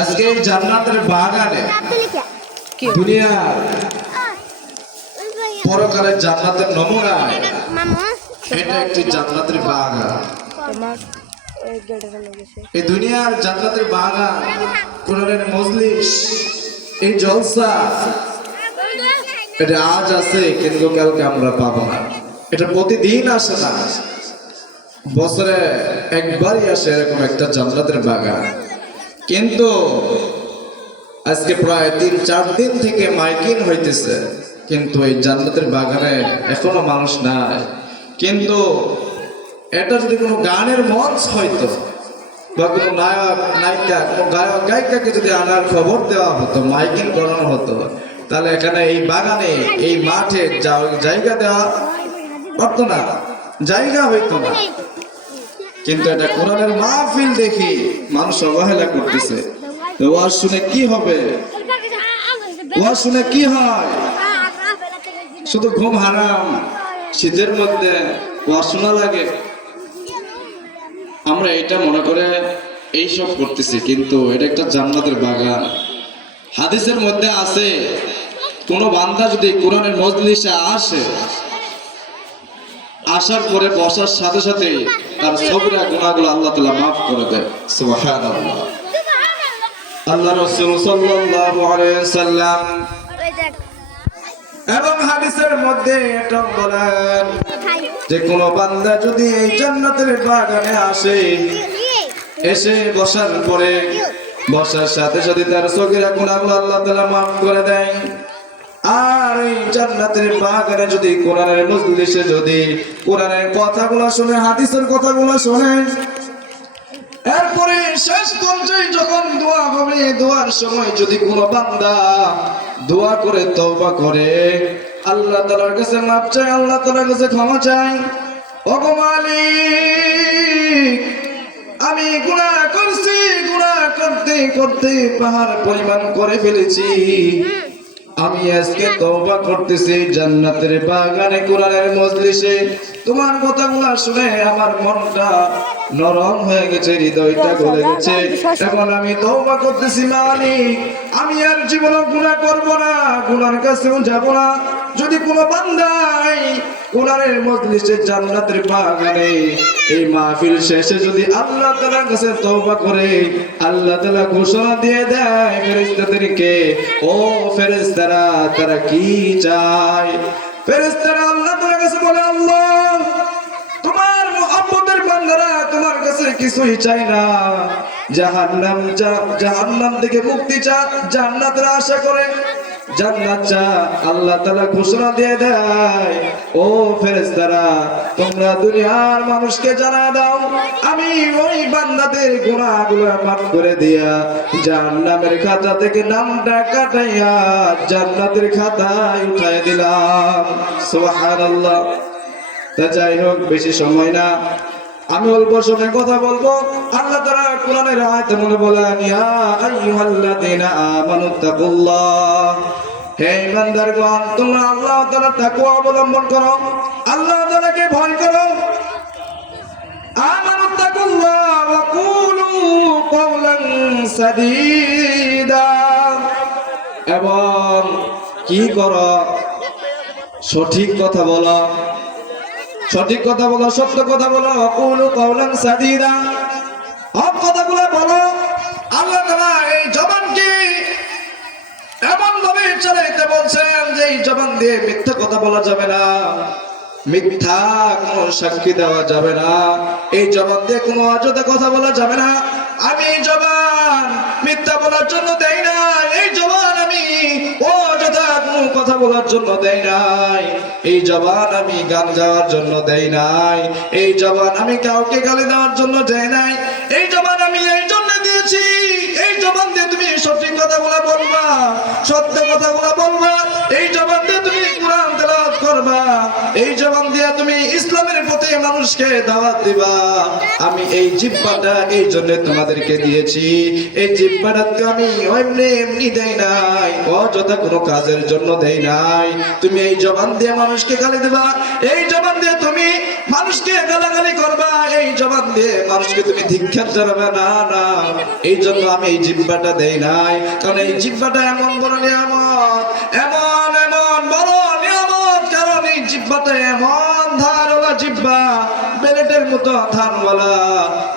আজকে জান্নাতের বাগানে দুনিয়ার পরকালের জান্নাতের নমুনা এটা একটি জান্নাতের বাগান। এই দুনিয়ার জান্নাতের বাগান, কোরআনের মজলিস, এই জলসা এটা আজ আছে কিন্তু কালকে আমরা পাবো না। এটা প্রতিদিন আসে না, বছরে একবারই আসে এরকম একটা জান্নাতের বাগান। কিন্তু আজকে প্রায় 3-4 দিন থেকে মাইকিং হইতেছে, কিন্তু এই জান্নাতের বাগানে এখনো মানুষ নাই। কিন্তু এটা যদি কোনো গানের মঞ্চ হইতো বা কোনো নায়ক নায়িকা, কোনো গায়ক গায়িকাকে যদি আনার খবর দেওয়া হতো, মাইকিং করানো হতো, তাহলে এখানে এই বাগানে এই মাঠে জায়গা দেওয়া পারতো না, জায়গা হইতো না। কিন্তু এটা কোরআনের মাহফিল দেখি মানুষ অবহেলা করতেছে। তো ওয়াজ শুনে কি হবে? ওয়াজ শুনে কি হয়? শুধু ঘুম হারাম। শীতের মধ্যে ওয়াজ শোনা লাগে, আমরা এটা মনে করে এইসব করতেছি, কিন্তু এটা একটা জান্নাতের বাগান। হাদিসের মধ্যে আছে, কোন বান্দা যদি কোরআনের মজলিসে আসে, আসার পরে বসার সাথে সাথে তার সবরা গুনাহগুলো আল্লাহ তাআলা মাফ করে দেয়। সুবহানাল্লাহ। আল্লাহ রাসূল সাল্লাল্লাহু আলাইহি ওয়াসাল্লাম এবং হাদিসের মধ্যে এটা বলেন যে কোন বান্দা যদি এই জান্নাতের বাগানে আসে, এসে বসার পরে বসার সাথে সাথে তার সগীরা গুনাহগুলো আল্লাহ তাআলা মাফ করে দেয়। আর এই জান্নাতের বাগানে যদি কোরআনের মজলিসে যদি কোরআনের কথাগুলো শুনে, হাদিসের কথাগুলো শুনে, এরপরে শেষ পর্যায়ে যখন দোয়া হবে, দোয়ার সময় যদি কোনো বান্দা দোয়া করে তওবা করে, আল্লাহ তাআলার কাছে মাফ চায়, আল্লাহ তাআলার কাছে ক্ষমা চায়, ওগো মালিক আমি গুনাহ করছি, গুনাহ করতে করতে পাহাড় পরিমাণ করে ফেলেছি, আমি আজকে তওবা করতেছি। জান্নাতের বাগানে কোরআনের মজলিসে তোমার কথাগুলো শুনে আমার মনটা নরম হয়ে গেছে, হৃদয়টা গলে গেছে। এখন আমি তওবা করতেছি মালিক, আমি আর জীবনে গুনাহ করব না, গুনার কাছেও যাব না। যদি কোনো বান্দাই কোরআনের মজলিসে জান্নাতের বাগানে এই মাহফিল শেষে যদি আল্লাহ তাআলার কাছে তওবা করে, আল্লাহ তাআলা ঘোষণা দিয়ে দেয় ফেরেশতাদেরকে, ও ফেরেশতারা তারা কি চায়? ফেরেশতারা আল্লাহ তাআলার কাছে বলে, আল্লাহ তোমার মুহাব্বতের বান্দারা তোমার কাছে কিছুই চায় না, জাহান্নাম থেকে মুক্তি চায়, জান্নাতের আশা করে জান্নাত চায়। আল্লাহ তাআলা ঘোষণা দিয়ে দেয়, ও ফেরেশতারা তোমরা দুনিয়ার মানুষকে জানা দাও, আমি ওই বান্দাদের গুনাহগুলো মাফ করে দিয়া জাহান্নামের খাতা থেকে নামটা কাটাইয়া জান্নাতের খাতায় উঠায় দিলাম। সুবহানাল্লাহ। তা যাই হোক, বেশি সময় না, আমি অল্প সময় কথা বলবো। আল্লাহ তাআলা কোরআনের আয়াতে মনে বলেন, ইয়া আইয়ুহাল্লাযীনা আমানুত্তাকুল্লাহ, হে ইমানদারগণ তোমরা আল্লাহ তাআলার তাকওয়া অবলম্বন করো, আল্লাহ তাআলাকে ভয় করো। আমানুত্তাকুল্লাহ ওয়া কুলু কওলান সাদীদা, এবং কি করো? সঠিক কথা বলো, সঠিক কথা বলো, সত্য কথা বলো। কুলু কওলান সাদীদা, হক কথাগুলো বলো। আল্লাহ তাআলা এই জবানকে এমন ভাবে চালাইতে বলছেন যে এই জবান দিয়ে মিথ্যা কথা বলা যাবে না, মিথ্যা কোনো সাক্ষী দেওয়া যাবে না, এই জবান দিয়ে কোনো অযথা কথা বলা যাবে না। আমি এই জবান মিথ্যা বলার জন্য দেই না, এই জবান আমি অযথা কোনো কথা বলার জন্য দেই নাই, এই জবান আমি গান গাওয়ার জন্য দেই নাই, এই জবান আমি কাউকে গালি দেওয়ার জন্য দেই নাই, এই জবান আমি এই জন্য দিয়েছি, এই জবান দিয়ে তুমি সঠিক কথাগুলো বলবা, সত্য কথাগুলো বলবা, এই জবান দিয়ে তুমি কোরআন তেলাওয়াত করবা, এই জবান দিয়ে তুমি ইসলামের প্রতি মানুষ মানুষকে দাওয়াত দিবা। আমি এই জিহ্বাটা এই জন্য তোমাদেরকে দিয়েছি। এই জিহ্বাটাকে আমি এমনি এমনি দেই নাই, অযথা কোনো কাজের জন্য দেই নাই। তুমি এই জবান দিয়ে মানুষকে গালি দিবা, এই জবান দিয়ে তুমি মানুষকে গালাগালি করবা, এই জবান দিয়ে মানুষকে তুমি ধিক্কার জানাবে না। না, এই জন্য আমি এই জিহ্বাটা দেই নাই। কারণ এই জিহ্বাটা এমন বড় নিয়ামত, এমন এমন বড় নিয়ামত। কারণ এই জিহ্বাটা এমন ধারওয়ালা জিহ্বা, বেলেটের মতো ধানওয়ালা।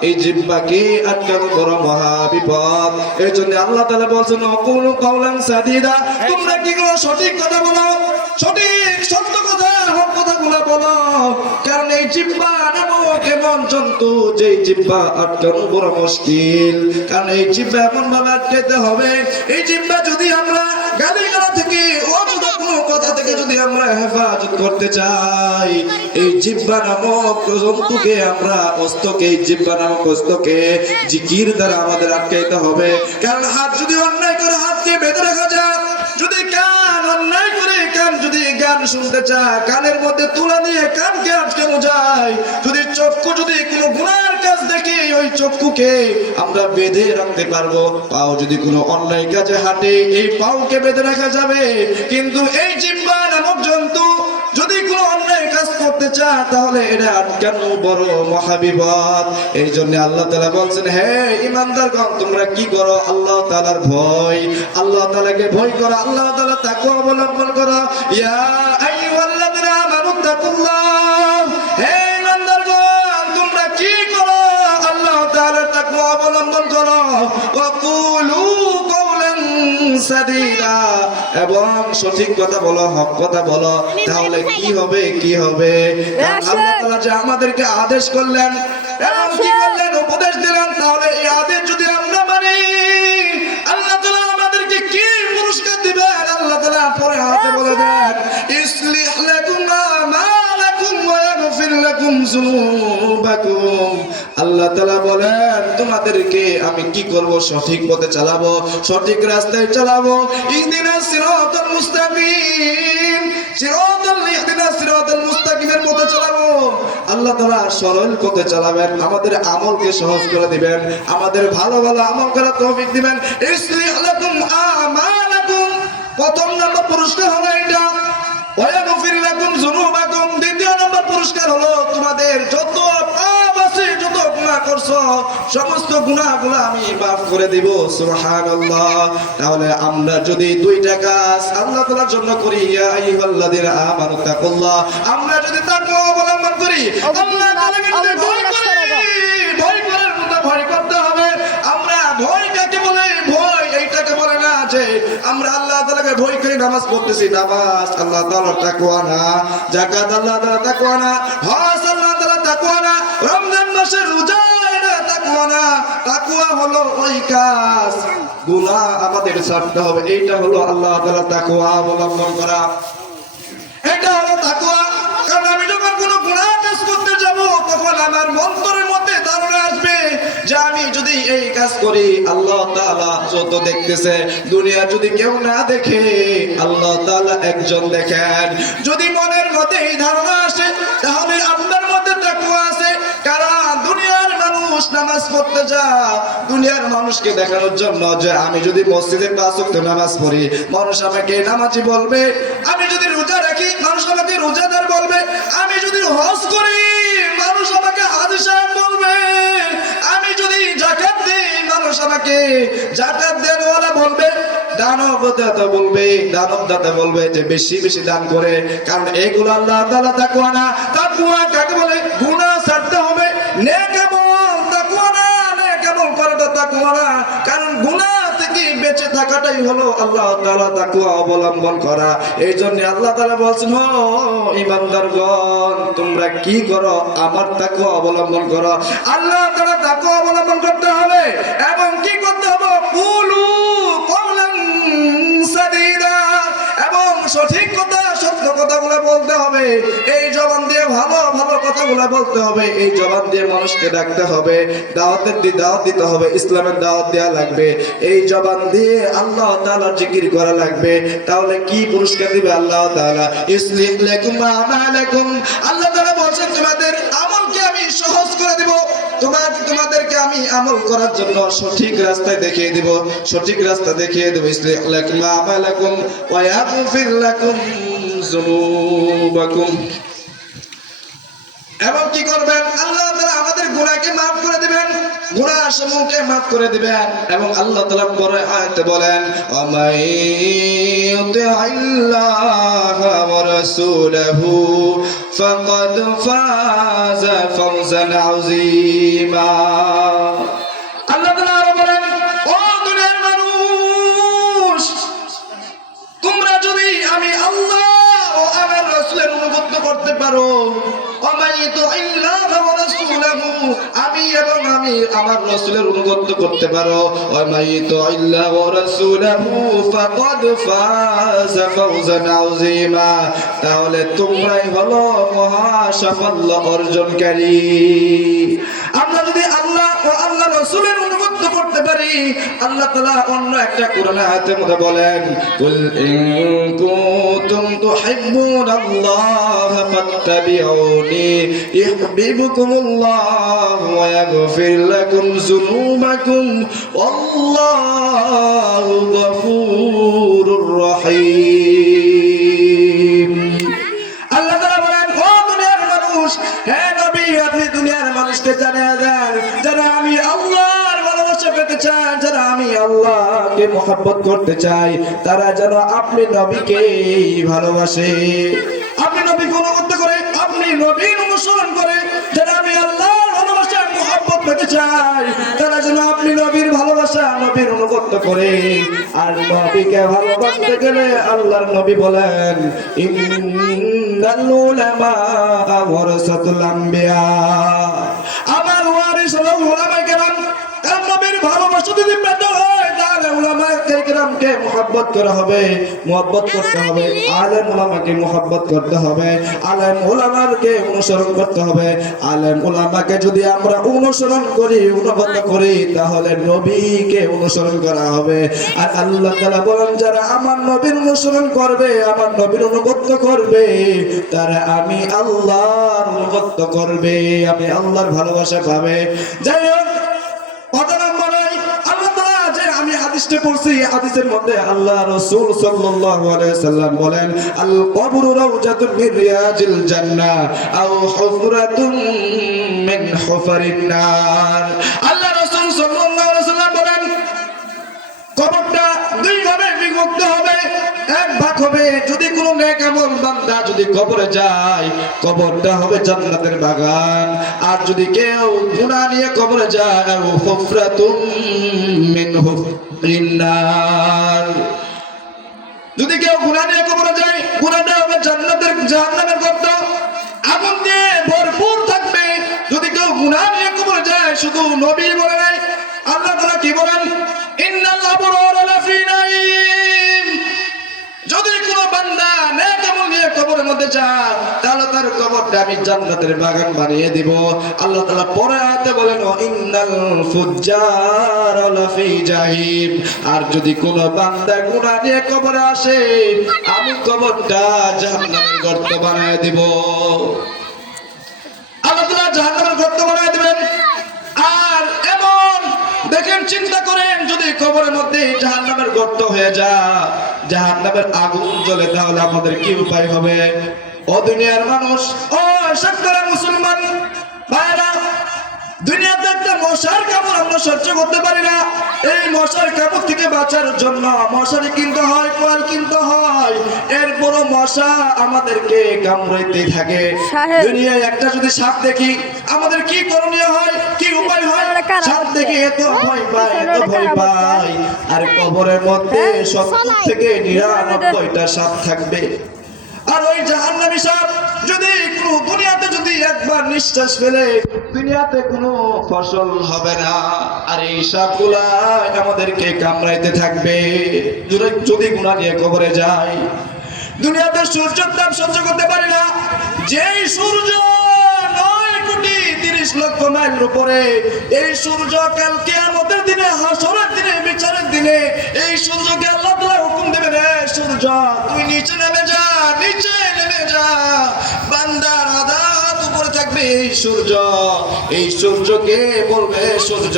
এই জিহ্বাকে আটকানো বড় মহা বিপদ। এই জন্য আল্লাহ তাআলা বলছেন ওয়াকুলু কাওলান সাদীদা, তোমরা কি করো? সঠিক কথা বলো, সঠিক সত্য কথা, হক কথাগুলো বলো। কারণ এই জিহ্বা নামক এমন জন্তু, যে জিহ্বা আটকানো বড় মুশকিল। কারণ এই জিহ্বা এমন ভাবে আটকাতে হবে, এই জিহ্বা যদি আমরা গালিগালা থেকে, অযথা কোনো কথা থেকে যদি আমরা হেফাজত করতে চাই, এই জিহ্বা নামক জন্তুকে আমরা অস্ত্রকে, এই জিহ্বা নামক অস্ত্রকে জিকির দ্বারা আমাদের আটকাইতে হবে। কারণ হাত যদি অন্যায় করে হাতকে বেঁধে রাখা যায়, যদি কান অন্যায় করে কান যদি গান শুনতে চায় কানের মধ্যে তুলা দিয়ে কানকে আটকানো যায়, যদি চক্ষু যদি কোনো গুনার কাজ দেখে ওই চক্ষুকে আমরা বেঁধে রাখতে পারবো। পাও যদি কোনো অন্যায় কাজে হাঁটে, এই পাওকে বেঁধে রাখা যাবে। কিন্তু এই জিহ্বা নামক জন্তু যদি কোনো অন্যায় কাজ করতে চায়, তাহলে এটা আটকানো বড় মহাবিপদ। এই জন্য আল্লাহ তাআলা বলছেন, হে ঈমানদারগণ, তোমরা কি করো? আল্লাহ তাআলার ভয়, আল্লাহ তাআলাকে ভয় করো, আল্লাহ তাআলা তাকওয়া অবলম্বন করো। ইয়া আইয়ুহাল্লাযীনা আমানু তাকুল্লাহ, হে ঈমানদারগণ, তোমরা কি করো? আল্লাহ তাআলার তাকওয়া অবলম্বন করো। ওয়াকুলু কাওলান সাদীদা, এবং সঠিক কথা বলো, হক কথা বলো। তাহলে কি হবে? কি হবে? আল্লাহ তাআলা যে আমাদেরকে আদেশ করলেন এবং কি করলেন, উপদেশ দিলেন, তাহলে এই আদেশ যদি আমরা মানি, আল্লাহ তাআলা আমাদেরকে কি পুরস্কার দিবেন? আল্লাহ তাআলা পরে হাতে বলে দেন, ইসলিহ লাকুম আমালাকুম ওয়া ইয়াগফির লাকুম যুনুবাকুম। আল্লাহ তাআলা বলেন, তোমাদেরকে আমি কি করব? সঠিক পথে চালাবো, সঠিক রাস্তায় চালাবো। ইহদিনাস সিরাতাল মুস্তাকিম, ইহদিনাস সিরাতাল মুস্তাকিমের পথে চালাবো। আল্লাহ তাআলা সরল পথে চালাবেন, আমাদের আমলকে সহজ করে দিবেন, আমাদের ভালো ভালো আমল করার তৌফিক দিবেন। ইসলিহ লাকুম আমালাকুম, প্রথম নম্বর পুরস্কার হলো এটা। ওয়া ইয়াগফির লাকুম যুনুবাকুম, দ্বিতীয় নম্বর পুরস্কার হলো তোমাদের যত পাপ আছে, যত গুনাহ করছো, সমস্ত গুনাহগুলো আমি মাফ করে দিব। সুবহানাল্লাহ। তাহলে আমরা যদি দুইটা কাজ আল্লাহ তাআলার জন্য করি, ইয়া আইয়ুহাল্লাযীনা আমানু তাকুল্লাহ, আমরা যদি তাকওয়া অবলম্বন করি, আল্লাহ তাআলাকে যদি ভয় করি, ভয় করার মতো ভয় করতে হবে। আমরা ভয় কাকে বলে? ভয় এইটাকে বলে না যে আমরা আল্লাহ তাআলাকে ভয় করে নামাজ পড়তেছি। নামাজ আল্লাহ তাআলার তাকওয়া না, যাকাত আল্লাহ তাআলার তাকওয়া না, হজ আল্লাহ তাআলার তাকওয়া না, রমজান মাসের রোজা এটা তাকওয়া না। তাকওয়া হলো ওই কাজ, গুনাহ আমাদের ছাড়তে হবে। এইটা হলো আল্লাহ তাআলার তাকওয়া অবলম্বন করা, এটা হলো তাকওয়া। কারণ আমি যখন কোনো গুনাহ কাজ করতে যাব, তখন আমার অন্তরের মধ্যে ধারণা আসবে যে আমি যদি এই কাজ করি, আল্লাহ তাআলা যত দেখতেছে, দুনিয়া যদি কেউ না দেখে, আল্লাহ তাআলা একজন দেখেন। যদি মনের মধ্যে এই ধারণা আসে, তাহলে আপনার মধ্যে তাকওয়া আছে। কারণ দুনিয়ার মানুষ নামাজ পড়তে যায় দুনিয়ার মানুষকে দেখানোর জন্য যে আমি যদি মসজিদে 5 ওয়াক্ত নামাজ পড়ি, মানুষ আমাকে নামাজি বলবে। আমি যদি রোজা রাখি, মানুষ আমাকে রোজাদার বলবে। আমি যদি হজ করি, মানুষ আমাকে হাজী সাহেব বলবে। আমি যদি যাকাত দেই, মানুষ আমাকে যাকাত দেওয়ালা বলবে। দানবদাতা বলবে, দানবদাতা বলবে যে বেশি বেশি দান করে। কারণ এগুলো আল্লাহ তাআলা তাকওয়া না। তাকওয়া কাকে বলে? গুনাহ ছাড়তে হবে, নেক আমল তাকওয়া না, নেক আমল করাটা তাকওয়া না। কারণ গুনাহ থেকে বেঁচে থাকাটাই হলো আল্লাহ তাআলা তাকওয়া অবলম্বন করা। এই জন্য আল্লাহ তাআলা বলছেন, ও ঈমানদারগণ, তোমরা কি করো? আমার তাকওয়া অবলম্বন করো। আল্লাহ তাআলা তাকওয়া অবলম্বন করতে হবে এবং কি করতে হবে? কুলু কাওলান সাদীদা, এবং সঠিক কথা, সত্য কথাগুলো বলতে হবে। এই জবান দিয়ে ভালো ভালো কথাগুলো বলতে হবে। এই জবান দিয়ে মানুষকে ডাকতে হবে, দাওয়াত দিতে হবে, ইসলামের দাওয়াত দেওয়া লাগবে। এই জবান দিয়ে আল্লাহ তাআলার জিকির করা লাগবে। তাহলে কি পুরস্কার দিবে আল্লাহ তাআলা? ইসলিহ লাকুম আমালাকুম, আল্লাহ তাআলা বলেন তোমাদের আমলকে সহজ করে দিব, তোমাদেরকে আমি আমল করার জন্য সঠিক রাস্তায় দেখিয়ে দিব, সঠিক রাস্তা দেখিয়ে দেব। ইসলিহ লাকুম আমালাকুম ওয়া ইয়াগফির লাকুম যুনুবাকুম। এবং কি করবেন? আল্লাহ তাআলা আমাদের গুনাহকে maaf করে দিবেন, গুনাহ সমূহকে maaf করে দিবেন। এবং আল্লাহ তাআলা পরে আয়াতে বলেন, আমাই ইউতিইল্লাহা ওয়া রাসূলাহু ফাকাদ ফাযা ফাওজান আযীমা। আল্লাহ তাআলা আরো বলেন, ও দুনিয়ার মানুষ, তোমরা যদি আমি আল্লাহ ও আমার রাসূলের অনুগত করতে পারো, আমি এবং আমি আমার রাসূলের অনুগত করতে পারো, তাহলে তোমরাই হলো মহা সাফল্য অর্জনকারী। আমরা যদি আল্লাহ ও আল্লাহ রাসূলের অনুগত করতে পারি, আল্লাহ তাআলা অন্য একটা কোরআন আয়াতের মধ্যে বলেন, কুল ইন কুনতুম তুহিব্বুনাল্লাহা ফাত্তাবিউনি ইউহিব্বুকুমুল্লাহ ওয়া ইয়াগফির লাকুম যুনুবাকুম ওয়াল্লাহু গফুরুর রহিম। আল্লাহ তাআলা বলেন, ও দুনিয়ার মানুষ, হে নবী, আপনি দুনিয়ার মানুষকে জানিয়ে দেন, যারা আমি আল্লাহর ভালোবাসা পেতে চান, যারা আমি আল্লাহকে মহব্বত করতে চাই, তারা যেন আপনি নবীকে ভালোবাসে, আপনি নবীকে অনুগত করে, আপনি নবীর অনুসরণ করে। যারা আমি আল্লাহর ভালোবাসা মহব্বত পেতে চাই, তারা যেন আপনি নবীর ভালোবাসা, নবীর অনুগত করে। আর নবীকে ভালোবাসতে গেলে আল্লাহর নবী বলেন, ইন্নাল উলামা ওয়ারাসাতুল আম্বিয়া, আমার ওয়ারিস হলো উলামায়ে কেরাম। নবীর ভালোবাসা যদি পেতে হয়, তাহলে উলামায়ে কেরামকে মহব্বত করা হবে, মহব্বত করতে হবে, আলেম উলামাকে মহব্বত করতে হবে, আলেম উলামাকে অনুসরণ করতে হবে। আলেম উলামাকে যদি আমরা অনুসরণ করি, অনুগত করি, তাহলে নবীকে অনুসরণ করা হবে। আর আল্লাহ তাআলা বলেন, যারা আমার নবীর অনুসরণ করবে, আমার নবীর অনুগত করবে, তারা আমি আল্লাহর অনুগত করবে, আমি আল্লাহর ভালোবাসা পাবে। যাই হোক, কথা নম্বর আল্লাহ তাআলা যে আমি হাদিসটা পড়ছি, হাদিসের মধ্যে আল্লাহ রাসূল সাল্লাল্লাহু আলাইহি সাল্লাম বলেন, আল কবরু রাউজাতুন মিন রিয়াজিল জান্নাহ আও হুফরাতুন মিন হুফারিন নার। আল্লাহ রাসূল সাল্লাল্লাহু আলাইহি সাল্লাম বলেন, কবরটা দুই ভাবে বিভক্ত হবে। এক ভাগ হবে, যদি কোনো নেক আমল বান্দা যদি কবরে যায়, কবরটা হবে জান্নাতের বাগান। আর যদি কেউ গুনাহ নিয়ে কবরে যায়, হুফরাতুম মিন হুফরিন নার, যদি কেউ গুনাহ নিয়ে কবরে যায়, গুনাহটা হবে জাহান্নামের গর্ত, আগুন দিয়ে ভরপুর থাকবে। যদি কেউ গুনাহ নিয়ে কবরে যায়, শুধু নবী বলে নাই, আল্লাহ তাআলা কি বলেন, ইন্নাল আবরারা লাফি নাঈম। যদি কোনো বান্দা নেক আমল নিয়ে কবরের মধ্যে যায়, তাহলে তার কবরটা আমি জান্নাতের বাগান বানিয়ে দিব। আল্লাহ তাআলা পরে আয়াতে বলেন, ইন্নাল ফুজ্জারা লাফি জাহিম। আর যদি কোনো বান্দা গুনাহ নিয়ে কবরে আসে, আমি কবরটা জাহান্নামের গর্ত বানিয়ে দিব। আল্লাহ তাআলা জাহান্নামের গর্ত বানিয়ে দিবেন। আর এমন দেখেন, চিন্তা করেন, যদি কবরের মধ্যে জাহান্নামের গর্ত হয়ে যায়, জাহান্নামের আগুন জ্বলে, তাহলে আমাদের কি উপায় হবে? ও দুনিয়ার মানুষ, ও সকল মুসলমান ভাইরা, দুনিয়াতে একটা মশার কামড় আমরা সহ্য করতে পারি না। এই মশার কামড় থেকে বাঁচার জন্য মশারি কিনতে হয়, কোয়াল কিনতে হয়, এরপরও মশা আমাদেরকে কামড়াইতে থাকে। দুনিয়ায় একটা যদি সাপ দেখি, আমাদের কি করণীয় হয়, কি উপায় হয়? সাপ দেখে এত ভয় পাই, এত ভয় পাই। আর কবরের মধ্যে 70 থেকে 99টা সাপ থাকবে। আর ওই জাহান্নামী সাপ যদি কোনো দুনিয়াতে যদি একবার নিঃশ্বাস ফেলে, দুনিয়াতে কোনো ফসল হবে না। আর এই সাপগুলা আমাদেরকে কামড়াইতে থাকবে যদি গুনাহ নিয়ে কবরে যায়। দুনিয়াতে সূর্যের তাপ সহ্য করতে পারি না। যেই সূর্য 9,30,00,000 মাইল উপরে, এই সূর্য কাল কিয়ামতের দিনে, হাসরের দিনে, বিচারের দিনে, এই সূর্যকে আল্লাহ তাআলা হুকুম দেবে, রে সূর্য তুই নিচে নেমে যা, নিচে নেমে যা। বান্দার আদাত উপরে থাকবে, থাকবে এই সূর্যকে বলবে সূর্য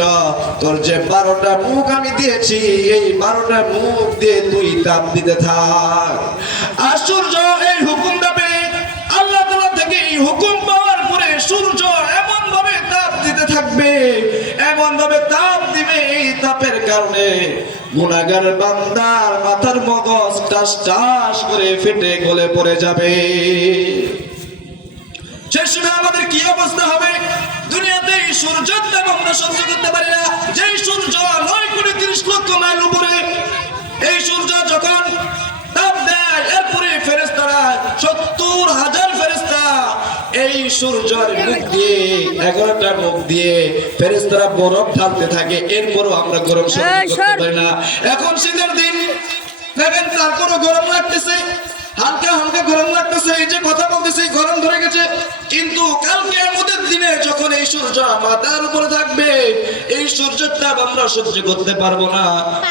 তোর যে 12টা মুখ আমি দিয়েছি এই 12টা মুখ দিয়ে তুই তাপ দিতে থাক। আর সূর্য এই হুকুম দেবে আল্লাহ তাআলা থেকে, এই হুকুম পাওয়ার পরে সূর্য এমন ভাবে তাপ দিতে থাকবে, এমন ভাবে তাপ দিবে, এই তাপের কারণে গুনাহগার বান্দার মাথার মগজ টাস টাস করে ফেটে গলে পড়ে যাবে। সেই সময় আমাদের কি অবস্থা হবে? দুনিয়াতে এই সূর্যের তাপ আমরা সহ্য করতে পারি না। যেই সূর্য 9 কোটি 30 লক্ষ মাইল উপরে, এই সূর্য যখন তাপ দেয় এরপরে ফেরেশতারা 70,000 ফেরেশতা এই সূর্যের মুখ দিয়ে 11টা মুখ দিয়ে ফেরেশতারা বরফ ঢালতে থাকে, এরপরও আমরা গরম সহ্য করতে পারি না। এখন শীতের দিন দেখেন তারপরও গরম লাগতেছে, হালকা হালকা গরম লাগতেছে, এই যে কথা বলতেছি গরম ধরে গেছে। কিন্তু কালকে আমাদের দিনে যখন এই সূর্য মাথার উপরে থাকবে এই সূর্যের তাপ আমরা সহ্য করতে পারবো না।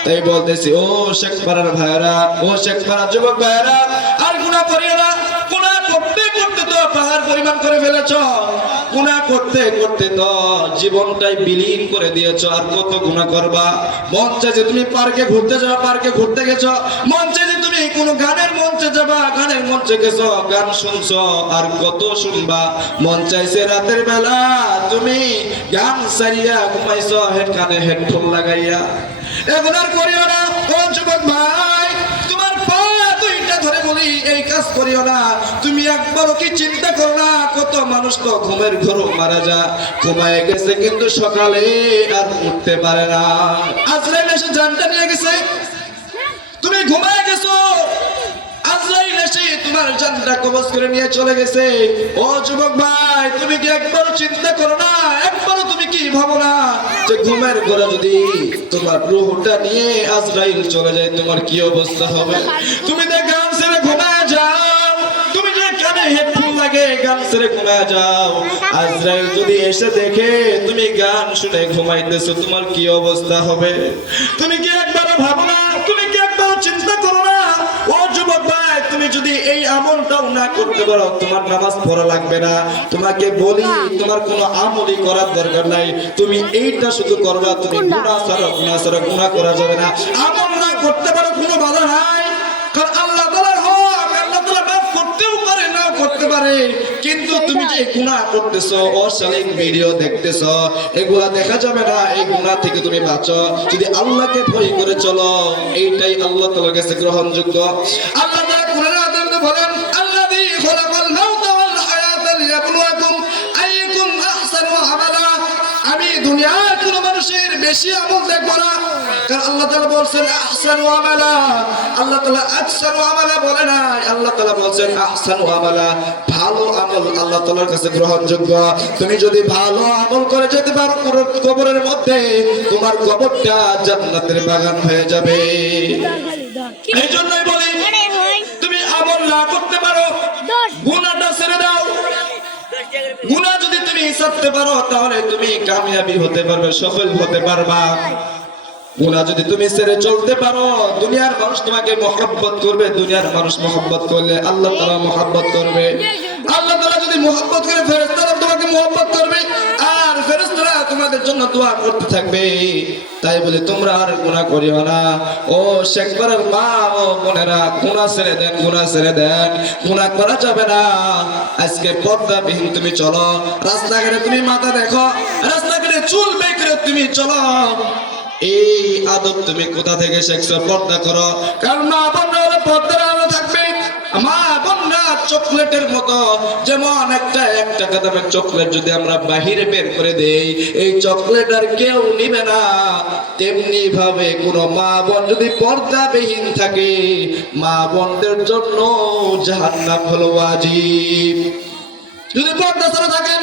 তাই বলতেছি ও শেখপাড়ার ভাইরা, ও শেখপাড়ার যুবক ভাইরা, আর গুনাহ করিও না। গুনাহ করতে করতে তো পাহাড় পরিমাণ করে ফেলেছ, গুনাহ করতে করতে তো জীবনটাই বিলীন করে দিয়েছ, আর কত গুনাহ করবা? মন চাই যে তুমি পার্কে ঘুরতে যাও, পার্কে ঘুরতে গেছো, মন চাই যে তুমি কোনো গানের মঞ্চে যাবা, গানের মঞ্চে গেছো, গান শুনছো, আর কত শুনবা? মন চাইছে রাতের বেলা তুমি গান সারিয়া ঘুমাইছো কানে হেডফোন লাগাইয়া। এখন আর করিও না ও যুবক ভাই, তোমার পা দুইটা ধরে বলি এই কাজ করিও না। তুমি একবারও কি চিন্তা করো না কত মানুষ তো ঘুমের ঘোরে মারা যায়, ঘুমায় গেছে কিন্তু সকালে আর উঠতে পারে না, আজরাইল এসে জানটা নিয়ে গেছে, তুমি ঘুমায় গেছো, আজরাইল এসে তোমার জানটা কবজ করে নিয়ে চলে গেছে। ও যুবক ভাই, তুমি কি একবার চিন্তা করো না, একবারও তুমি কি ভাবো না যে ঘুমের ঘরে যদি তোমার রূহটা নিয়ে আজরাইল চলে যায় তোমার কি অবস্থা হবে? তুমি তো গান ছেড়ে ঘুমায় যাও, তুমি যে কানে হেডফোন লাগে গান ছেড়ে ঘুমায় যাও, আজরাইল যদি এসে দেখে তুমি গান শুনে ঘুমাইতেছো তোমার কি অবস্থা হবে? তুমি কি একবারও ভাবো না, তুমি কি একবারও চিন্তা করো না? ও যুবক ভাই, তুমি যদি এই আমলটাও না করতে পারো তোমার নামাজ পড়া লাগবে না। তোমাকে বলি তোমার কোনো আমলই করার দরকার নাই, তুমি এইটা শুধু করবা, তুমি গুনাহ ছাড়া গুনাহ করা যাবে না। আমল না করতে পারো কোনো বাধা নাই, কারণ আল্লাহ তাআলার হক, আল্লাহ তাআলা মাফ করতেও পারে নাও করতে পারে। কিন্তু তুমি যে গুনাহ করতেছো, অশ্লীল ভিডিও দেখতেছো, এগুলা দেখা যাবে না, এই গুনাহ থেকে তুমি বাঁচো যদি আল্লাহকে ভয় করে চলো, এইটাই আল্লাহ তাআলার কাছে গ্রহণযোগ্য। আল্লাহ তাআলা কোরআনে আয়াতে বলেন আল্লাযী খালাকাল মাউতা ওয়াল হায়াতা লিয়াবলুয়াকুম আইয়ুকুম আহসানু আমালা। আমি দুনিয়ার কোনো মানুষের বেশি আমল দেখব না, কারণ আল্লাহ তাআলা বলেন আহসানু আমালা, আল্লাহ তাআলা আহসানু আমালা বলে না, আল্লাহ তাআলা বলেন আহসানু আমালা, ভালো আমল আল্লাহ তাআলার কাছে গ্রহণযোগ্য। তুমি যদি ভালো আমল করে যেতে পারো কবরের মধ্যে, তোমার কবরটা জান্নাতের বাগান হয়ে যাবে। এই জন্যই বলি তুমি আমল না করতে পারো, গুনাহটা ছেড়ে দাও। গুনাহ যদি তুমি ছাড়তে পারো তাহলে তুমি কামিয়াবি হতে পারবে, সফল হতে পারবা। গুনাহ যদি তুমি ছেড়ে চলতে পারো দুনিয়ার মানুষ তোমাকে মহব্বত করবে, দুনিয়ার মানুষ মহব্বত করলে আল্লাহ তাআলা মহব্বত করবে। আল্লাহ তাআলা যদি মহব্বত করে ফেরেশতারা তোমাকে মহব্বত করবে, আর ফেরেশতারা তোমাদের জন্য দোয়া করতে থাকবে। তাই বলে তোমরা আর গুনাহ করিও না। ও শেখপাড়ার মা ও বোনেরা, গুনাহ ছেড়ে দেন, গুনাহ ছেড়ে দেন, গুনাহ করা যাবে না। আজকে পর্দাবিহীন তুমি চলো, রাস্তাঘাটে তুমি মাথা দেখো, রাস্তাঘাটে চুল বেঁকে তুমি চলো, এই আদব তুমি কোথা থেকে শিখছো? পর্দা করো, কারণ মা বোনরা হলে পর্দার আলো থাকবে। মা বোনরা চকলেটের মতো, যেমন একটা 1 টাকা দামের চকলেট যদি আমরা বাহিরে বের করে দেই এই চকলেট আর কেউ নিবে না, তেমনি ভাবে কোন মা বোন যদি পর্দাবিহীন থাকে মা বোনদের জন্য জাহান্নাম হলো ওয়াজিব। যদি পর্দা ছাড়া থাকেন,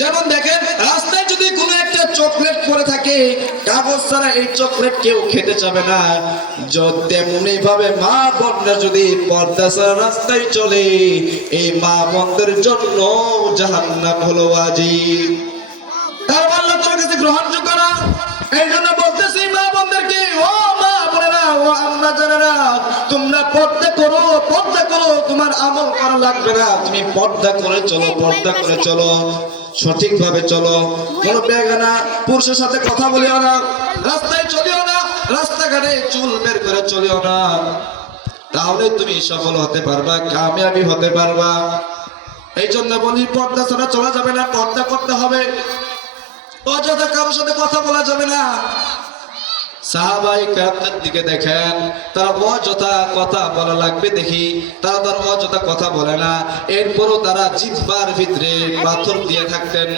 যেমন দেখেন রাস্তায় যদি কোনো একটা চকলেট পড়ে থাকে, কাগজ ছাড়া এই চকলেট কেউ খেতে চাবে না, তেমনি ভাবে মা বোনরা যদি পর্দা ছাড়া রাস্তায় চলে এই মা বোনদের জন্য জাহান্নাম হলো ওয়াজিব। তার আল্লাহ তাআলার কাছে গ্রহণযোগ্য না। এই জন্য বলতেছি মা বোনদেরকে, ও মা বোনেরা, ও আম্মা জানেরা, তোমরা পর্দা করো, পর্দা করো, তোমার আমল করা লাগবে না, তুমি পর্দা করে চলো, পর্দা করে চলো, সঠিকভাবে চলো। কোন বেগানা পুরুষের সাথে কথা বলিও না, রাস্তায় চলিও না, রাস্তাঘাটে চুল বের করে চলিও না, তাহলে তুমি সফল হতে পারবা, কামিয়াবি হতে পারবা। এই জন্য বলি পর্দা ছাড়া চলা যাবে না, পর্দা করতে হবে। অযথা কারোর সাথে কথা বলা যাবে না। সাহাবাই কেরামদের দিকে দেখেন, তারা অযথা কথা বলা লাগবে দেখি, তারা অযথা কথা বলে না, এরপরও তারা জিহ্বার ভিতরে পাথর দিয়ে থাকতেন।